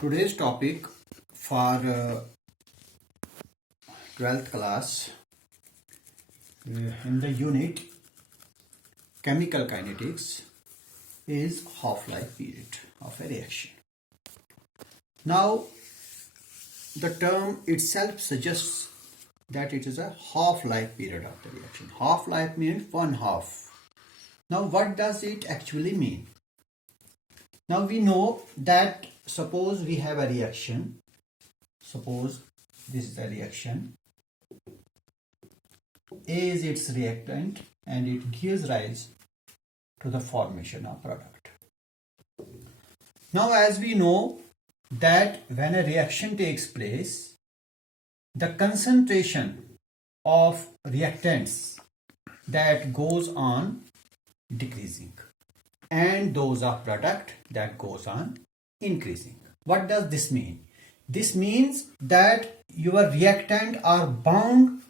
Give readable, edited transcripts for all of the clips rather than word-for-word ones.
Today's topic for 12th class in the unit chemical kinetics is half-life period of a reaction. Now the term itself suggests that it is a half-life period of the reaction. Half-life means one half. Now what does it actually mean? Now we know that suppose we have a reaction. Suppose this is the reaction. A is its reactant and it gives rise to the formation of product. Now as we know that when a reaction takes place, the concentration of reactants that goes on decreasing and those of product that goes on increasing. What does this mean? This means that your reactant are bound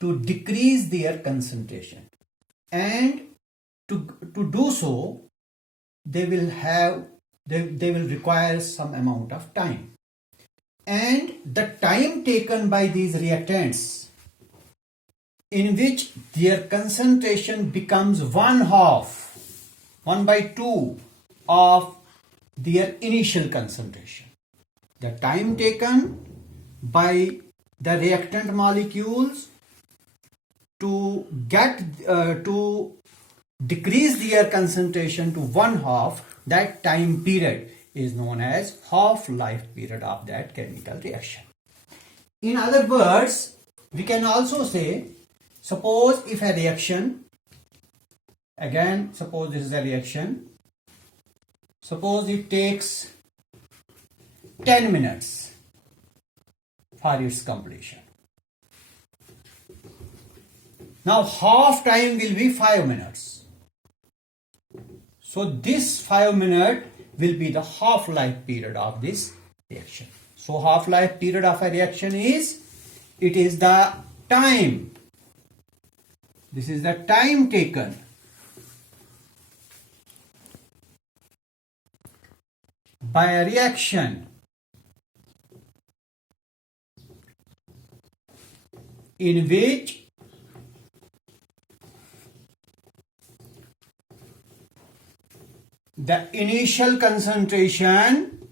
to decrease their concentration, and to do so they will require some amount of time, and the time taken by these reactants in which their concentration becomes one by two of their initial concentration. The time taken by the reactant molecules to decrease their concentration to one half, that time period is known as half-life period of that chemical reaction. In other words, we can also say, suppose if a reaction, again suppose this is a reaction, suppose it takes 10 minutes for its completion. Now half time will be 5 minutes. So this 5 minutes will be the half-life period of this reaction. So half-life period of a reaction is, it is the time, this is the time taken by a reaction in which the initial concentration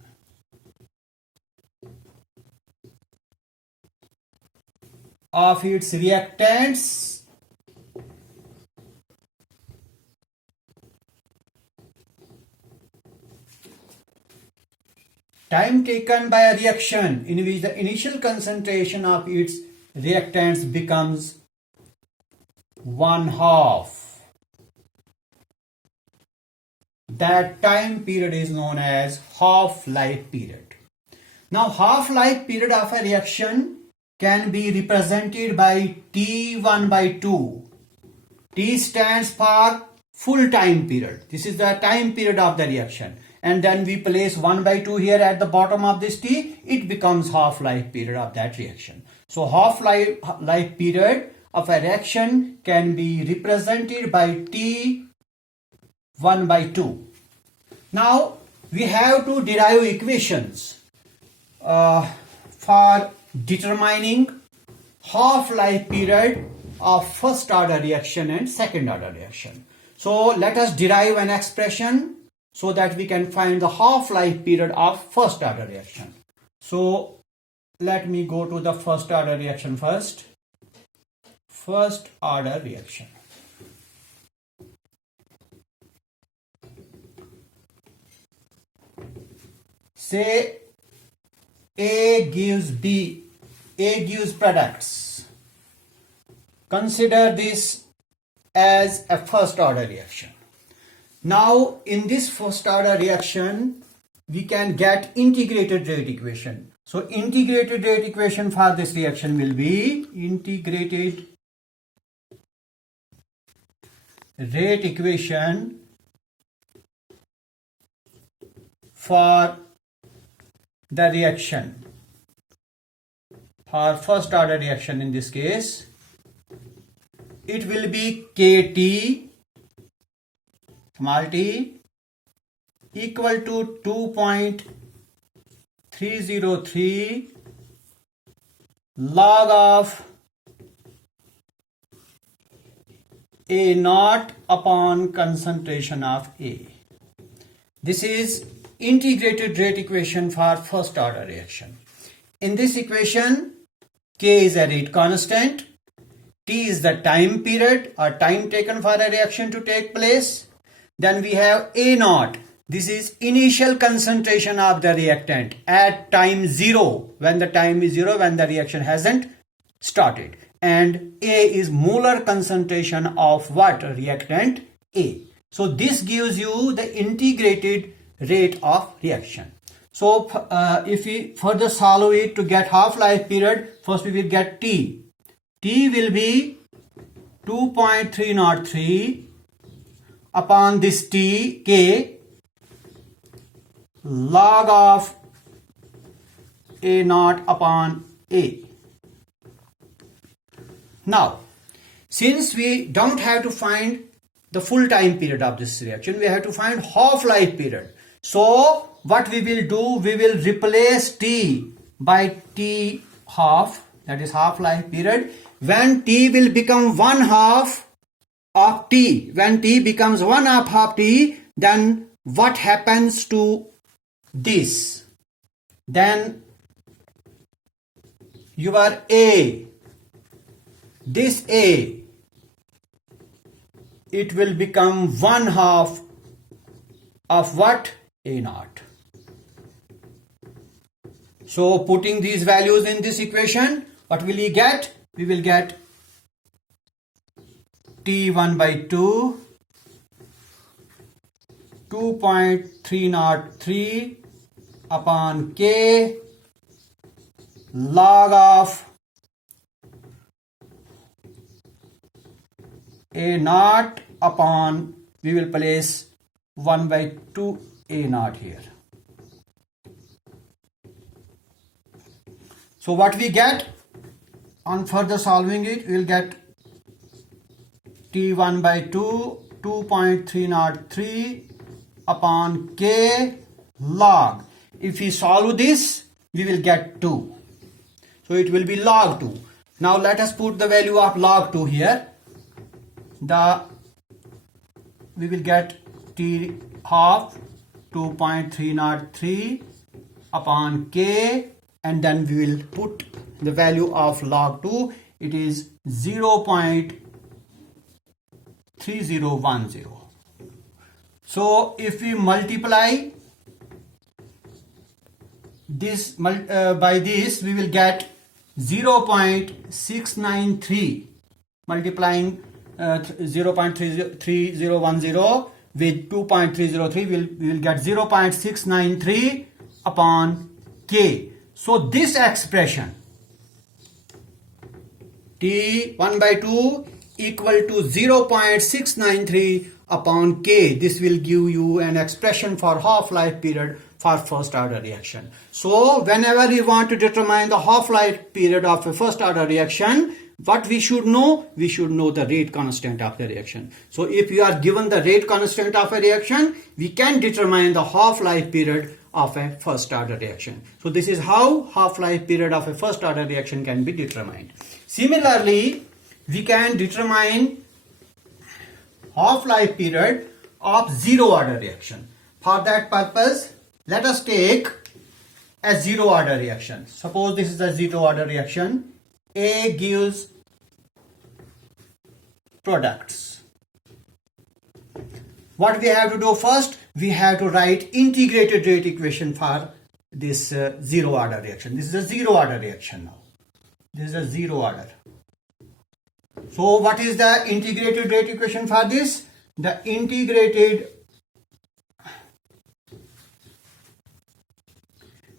of its reactants time taken by a reaction in which the initial concentration of its reactants becomes one half. That time period is known as half-life period. Now half-life period of a reaction can be represented by T1 by 2. T stands for full time period. This is the time period of the reaction. And then we place 1 by 2 here at the bottom of this T, it becomes half-life period of that reaction. So half-life period of a reaction can be represented by T 1 by 2. Now we have to derive equations for determining half-life period of first order reaction and second order reaction. So let us derive an expression so that we can find the half-life period of first order reaction. So let me go to the first order reaction first. First order reaction. Say A gives B, A gives products. Consider this as a first order reaction. Now in this first order reaction, we can get integrated rate equation. So integrated rate equation for this reaction will be integrated rate equation for the reaction, for first order reaction in this case, it will be Kt small t equal to 2.3 303 log of A naught upon concentration of A. This is integrated rate equation for first order reaction. In this equation, K is a rate constant, T is the time period or time taken for a reaction to take place. Then we have A naught. This is initial concentration of the reactant at time 0, when the time is 0, when the reaction hasn't started. And A is molar concentration of what? Reactant A. So this gives you the integrated rate of reaction. So if we further solve it to get half-life period, first we will get T. T will be 2.303 upon this T, K, log of A naught upon A. Now, since we don't have to find the full time period of this reaction, we have to find half-life period. So, what we will do, we will replace T by T half, that is half-life period. When T will become 1/2 of T, when T becomes 1/2 of T, then what happens to this? Then your A, this A, it will become 1/2 of what? A naught. So putting these values in this equation, what will we get? We will get T1 by 2, 2.303 upon K, log of A naught upon, we will place 1 by 2 A naught here. So what we get on further solving it, we will get T1 by 2, 2.303 upon K log. If we solve this, we will get 2. So it will be log 2. Now let us put the value of log 2 here. We will get T half 2.303 upon K, and then we will put the value of log 2. It is 0.3010. So if we multiply this by this, we will get 0.693. Multiplying 0.3010 with 2.303, we will get 0.693 upon K. So this expression T1 by 2 equal to 0.693 upon K. This will give you an expression for half-life period for first order reaction. So whenever you want to determine the half-life period of a first order reaction, what we should know? We should know the rate constant of the reaction. So if you are given the rate constant of a reaction, we can determine the half-life period of a first order reaction. So this is how half-life period of a first order reaction can be determined. Similarly, we can determine half-life period of zero order reaction. For that purpose, let us take a zero order reaction. Suppose this is a zero order reaction. A gives products. What we have to do first? We have to write integrated rate equation for this zero order reaction. This is a zero order reaction now. This is a zero order. So what is the integrated rate equation for this? The integrated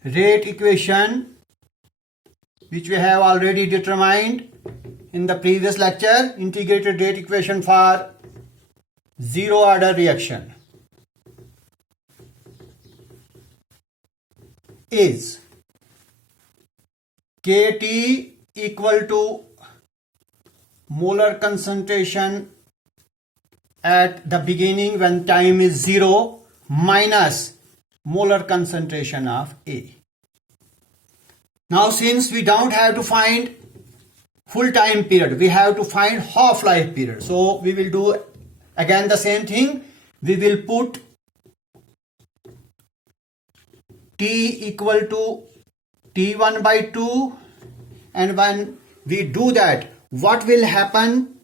rate equation, which we have already determined in the previous lecture, integrated rate equation for zero order reaction is Kt equal to molar concentration at the beginning when time is 0 minus molar concentration of A. Now since we don't have to find full time period, we have to find half-life period. So we will do again the same thing. We will put T equal to T1 by 2, and when we do that, what will happen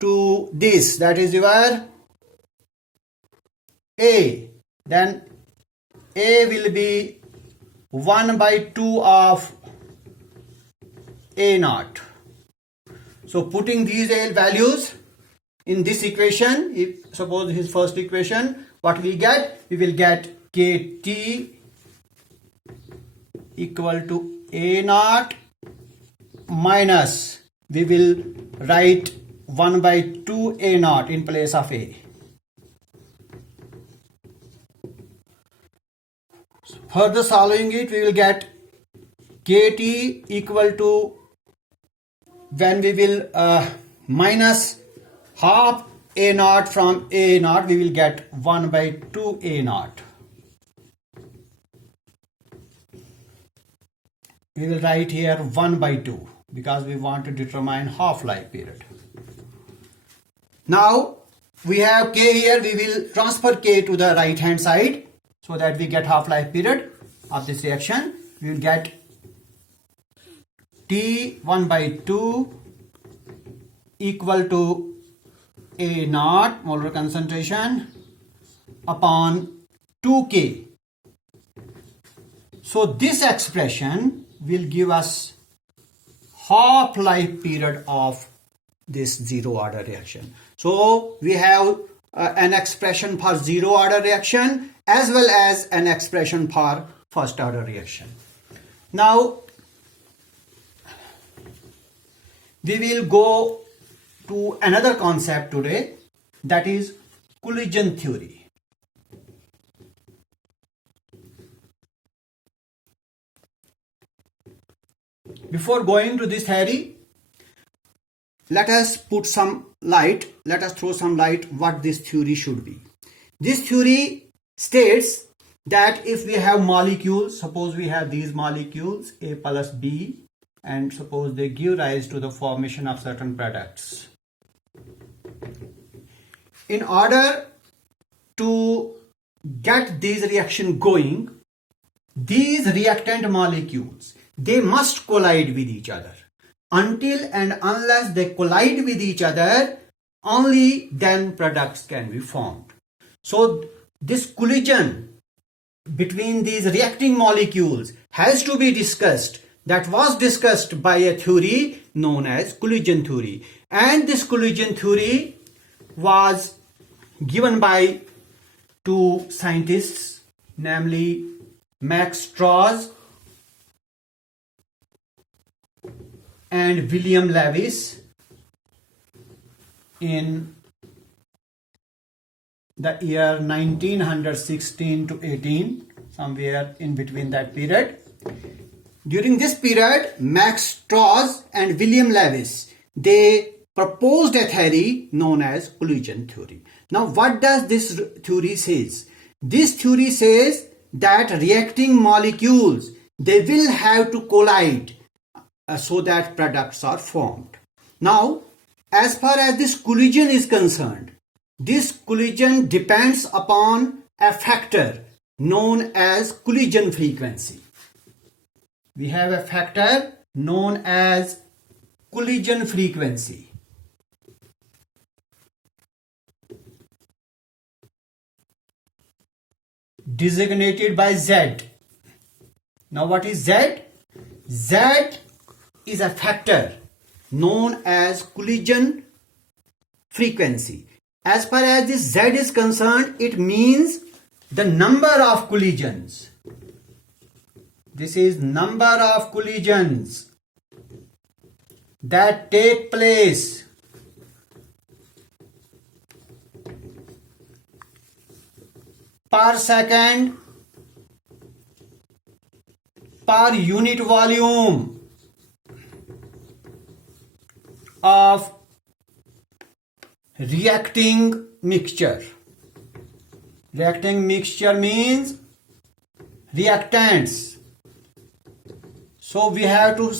to this? That is your A. Then A will be 1 by 2 of A naught. So putting these values in this equation, if suppose his first equation, what we get? We will get KT equal to A naught minus, we will write 1 by 2 A naught in place of A. Further solving it, we will get KT equal to, when we will minus half A naught from A naught, we will get 1 by 2 A naught. We will write here 1 by 2 because we want to determine half-life period. Now we have K here, we will transfer K to the right hand side so that we get half-life period of this reaction. We will get T1 by 2 equal to A naught molar concentration upon 2K. So this expression will give us half-life period of this zero order reaction. So we have an expression for zero order reaction as well as an expression for first order reaction. Now we will go to another concept today, that is collision theory. Before going to this theory, let us put some light, let us throw some light what this theory should be. This theory states that if we have molecules, suppose we have these molecules A plus B, and suppose they give rise to the formation of certain products. In order to get these reaction going, these reactant molecules, they must collide with each other. Until and unless they collide with each other, only then products can be formed. So this collision between these reacting molecules has to be discussed. That was discussed by a theory known as collision theory. And this collision theory was given by two scientists, namely Max Strauss and William Lewis, in the year 1916 to 18, somewhere in between that period. During this period, Max Strauss and William Lewis, they proposed a theory known as collision theory. Now what does this theory says? This theory says that reacting molecules, they will have to collide so that products are formed. Now, as far as this collision is concerned, this collision depends upon a factor known as collision frequency. We have a factor known as collision frequency. Designated by Z. Now what is Z? Z is a factor known as collision frequency. As far as this Z is concerned, it means the number of collisions. This is number of collisions that take place per second per unit volume of reacting mixture. Reacting mixture means reactants. So we have to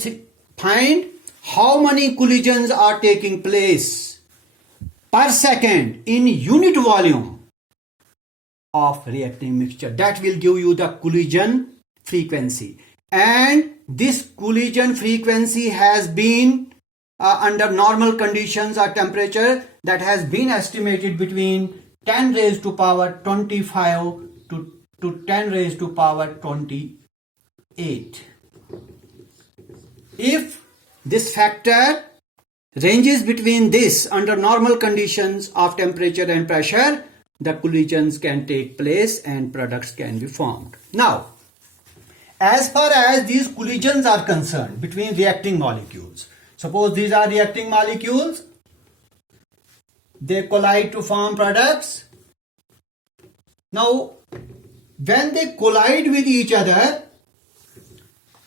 find how many collisions are taking place per second in unit volume of reacting mixture. That will give you the collision frequency, and this collision frequency has been under normal conditions or temperature, that has been estimated between 10 raised to power 25 to 10 raised to power 28. If this factor ranges between this under normal conditions of temperature and pressure, the collisions can take place and products can be formed. Now, as far as these collisions are concerned between reacting molecules, suppose these are reacting molecules, they collide to form products. Now, when they collide with each other,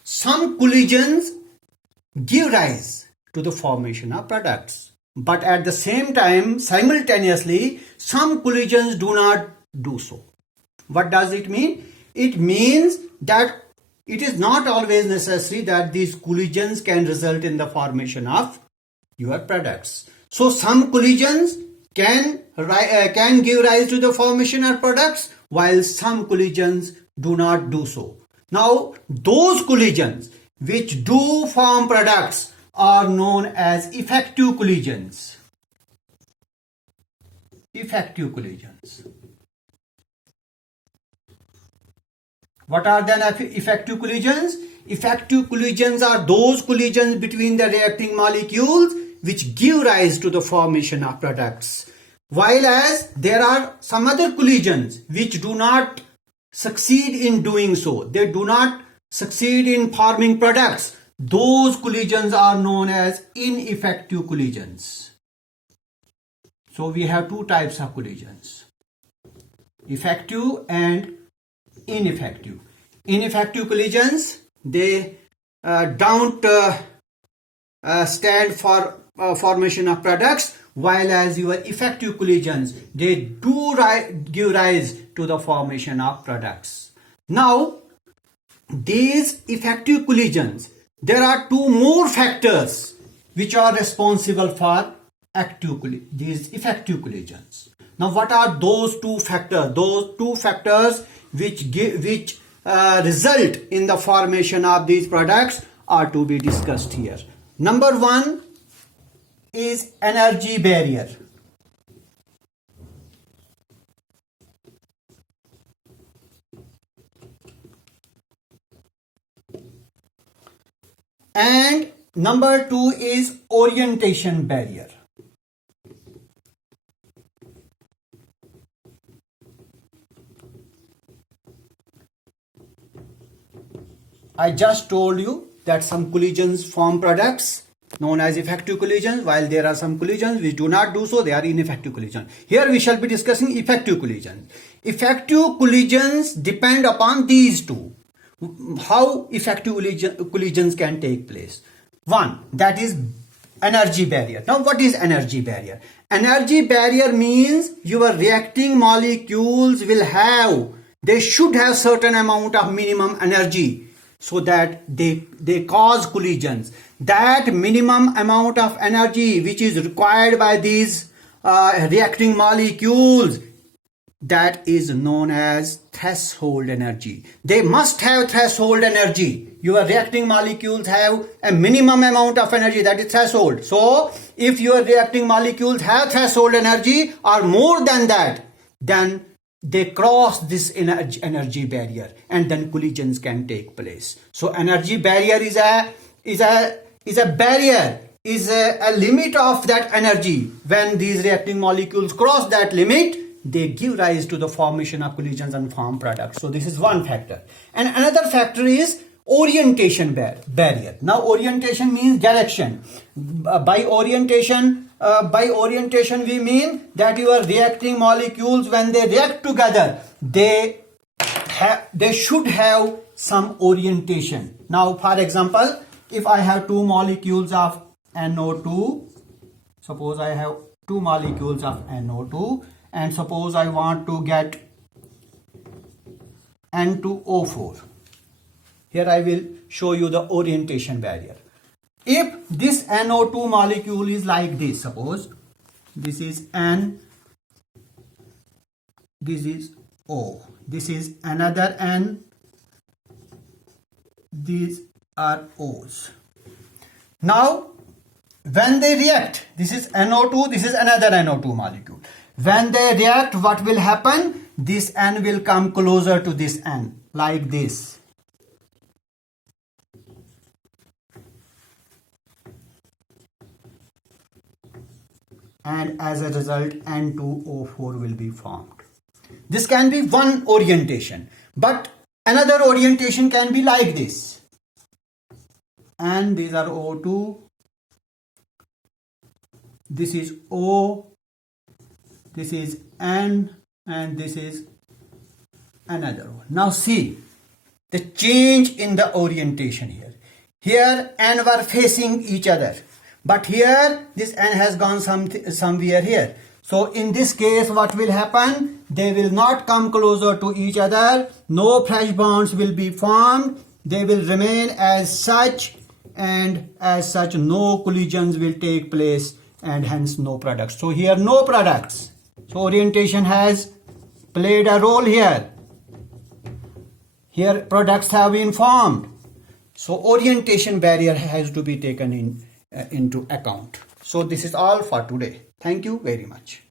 some collisions give rise to the formation of products. But at the same time, simultaneously, some collisions do not do so. What does it mean? It means that it is not always necessary that these collisions can result in the formation of your products. So some collisions can give rise to the formation of products, while some collisions do not do so. Now, those collisions which do form products are known as effective collisions. Effective collisions. What are then effective collisions? Effective collisions are those collisions between the reacting molecules which give rise to the formation of products. While as there are some other collisions which do not succeed in doing so, they do not succeed in forming products, those collisions are known as ineffective collisions. So we have two types of collisions, effective and ineffective. Ineffective collisions, they don't stand for formation of products, while as your effective collisions, they do give rise to the formation of products. Now, these effective collisions, there are two more factors which are responsible for these effective collisions. Now, what are those two factors? Those two factors which result in the formation of these products are to be discussed here. Number one is energy barrier. And number two is orientation barrier. I just told you that some collisions form products known as effective collisions, while there are some collisions which do not do so, they are ineffective collisions. Here we shall be discussing effective collisions. Effective collisions depend upon these two. How effective collisions can take place? One, that is energy barrier. Now, what is energy barrier? Energy barrier means your reacting molecules they should have certain amount of minimum energy so that they cause collisions. That minimum amount of energy which is required by these reacting molecules, that is known as threshold energy. They must have threshold energy. Your reacting molecules have a minimum amount of energy, that is threshold. So, if your reacting molecules have threshold energy or more than that, then they cross this energy barrier and then collisions can take place. So, energy barrier is a barrier, is a limit of that energy. When these reacting molecules cross that limit, they give rise to the formation of collisions and form products. So this is one factor. And another factor is orientation barrier. Now, orientation means direction. By orientation we mean that your reacting molecules, when they react together, they should have some orientation. Now, for example, if I have two molecules of NO2, suppose I have two molecules of NO2, and suppose I want to get N2O4. Here I will show you the orientation barrier. If this NO2 molecule is like this, suppose this is N, this is O, this is another N, these are O's. Now when they react, this is NO2, this is another NO2 molecule. When they react, what will happen? This N will come closer to this N, like this. And as a result, N2O4 will be formed. This can be one orientation, but another orientation can be like this. And these are O2, this is O, this is N, and this is another one. Now see the change in the orientation here. Here N were facing each other, but here this N has gone somewhere here. So in this case, what will happen? They will not come closer to each other. No fresh bonds will be formed. They will remain as such, and as such no collisions will take place, and hence no products. So here no products. So orientation has played a role here. Here products have been formed. So orientation barrier has to be taken into account. So this is all for today. Thank you very much.